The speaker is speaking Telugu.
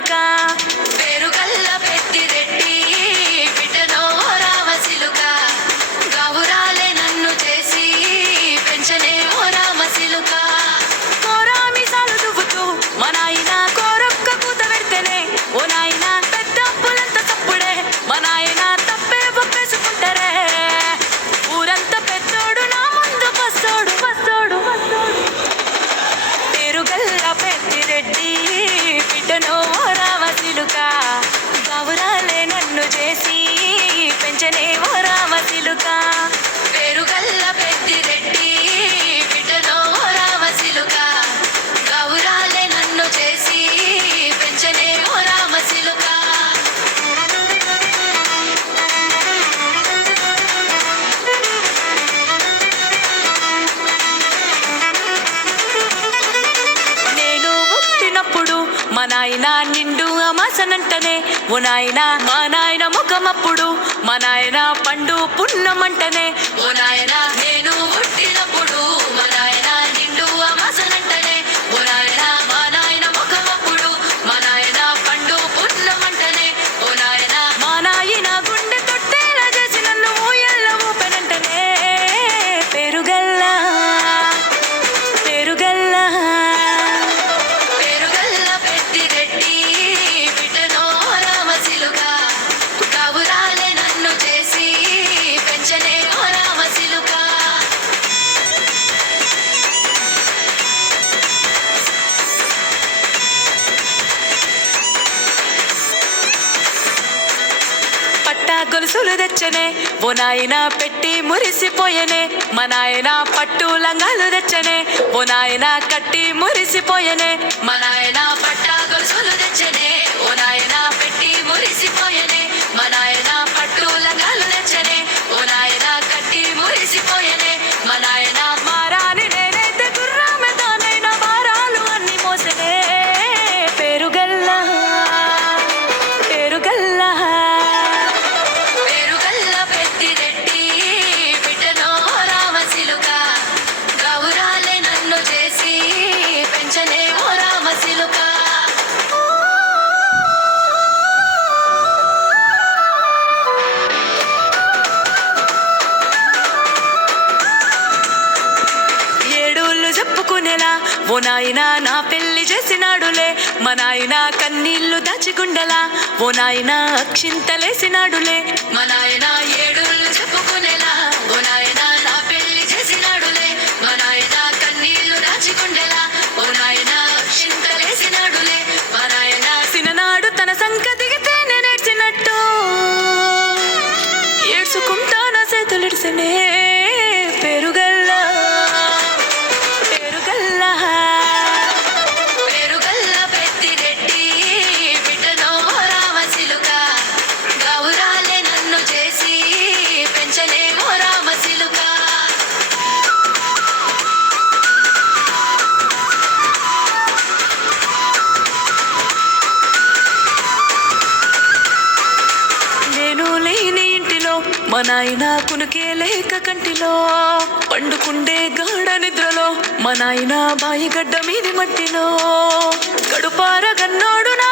సిలుక పేరుగల్ల పెద్దిరెడ్డి బిడ్డనో రామసిలుక గౌరాలే నన్ను చేసి పెంచనే ఓ రామసిలుక కోరామి సాలు దువ్వుతూ మా నాయన కోరొక్క కూత పెడితేనే ఓ నాయన పెద్ద అప్పులంత తప్పుడే మా నాయన తప్పే ఒప్పేసుకుంటారే ఊరంతా పెద్దోడు నా ముందు పస్తోడు పస్తోడు పస్తోడు పేరుగల్ల పెద్దిరెడ్డి బిడ్డనో రామసిలుక గౌరాలే నన్ను చేసి పెంచనే ఓ రామసిలుక పేరుగల్ల పెద్దిరెడ్డి బిడ్డనో రామసిలుక గౌరాలే నన్ను చేసి పెంచనే ఓ రామసిలుక నేను పుట్టినప్పుడు మా నాయన నిండు అమాసనంటనే ఓ నాయన మా నాయన ముఖమప్పుడు మా నాయన పండు పున్నమంటనే ఓ నాయన నేను పుట్టినప్పుడు మా నాయన నిండు అమాసనంటనే ఓ నాయన మా నాయన ముఖమప్పుడు మా నాయన పండు పున్నమంటనే ఓ నాయన మా నాయన గుండె తొట్టేలా చేసి నన్ను ఊయల్ల ఊపెనంటనే పేరుగల్ల పేరుగల్ల పేరుగల్ల పెద్దిరెడ్డి బిడ్డనో రామసిలుక గౌరాలే నన్ను చేసి పెంచనే ఓ రామసిలుక పట్టా గొలుసులు తెచ్చనే ఓ నాయన పెట్టి మురిసిపోయనే మా నాయన పట్టు లంగాలు తెచ్చనే ఓ నాయన కట్టి మురిసిపోయనే మా నాయన పట్టా గొలుసులు తెచ్చనే ఓ నాయన పెట్టి మురిసిపోయనే మా నాయన పట్టు లంగాలు తెచ్చనే ఓ నాయన కట్టి మురిసిపోయనే మా నాయన మారాని నేనైతే గుర్రామెతానైనా భారాలు అన్ని మోసనే పేరుగల్ల పేరుగల్ల పేరుగల్ల పెద్దిరెడ్డి బిడ్డనో రామసిలుక గౌరాలే నన్ను చేసి పెంచనే ఓ రామసిలుక ఏడోళ్ళు చెప్పుకునేలా ఓ నాయన నా పెళ్లి చేసినాడులే మా నాయన కన్నీళ్లు దాచిగుండెలా ఓ నాయన అక్షింతలేసినాడులే మా నాయన ఏడోళ్ళు చెప్పుకునేలా ఓ నాయన నా పెళ్లి చేసినాడులే మా నాయన కన్నీళ్లు దాచిగుండెలా ఓ నాయన అక్షింతలేసినాడులే మా నాయన సిననాడు తన సంక దిగితే నేనేడ్చినట్టు ఏడ్చుకుంటా నా చేతులిడిసినే పేరుగల్ల పేరుగల్ల పేరుగల్ల పెద్దిరెడ్డి బిడ్డనో రామసిలుక గౌరాలే నన్ను చేసి పెంచనే ఓ రామసిలుక నేను లేని ఇంటిలో మా నాయన కునుకే లేక కంటిలో పండుకుండే గాఢ నిద్రలో మా నాయన బాయి గడ్డ మీది మట్టిలో గడుపార గన్నోడు నా